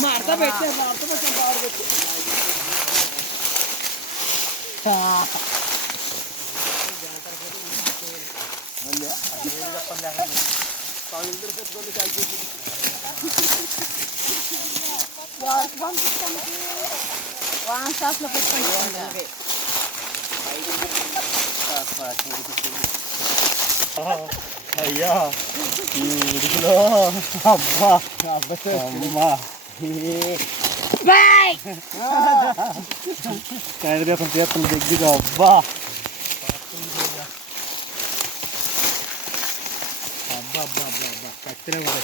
मारता बैठे అయ్యా ఈ ఉడుకులో అబ్బా అమ్మా కైదరేసం చేతులు దగ్గరగా అబ్బా అబ్బా అబ్బా అబ్బా అబ్బా కత్తిరే ఉంది.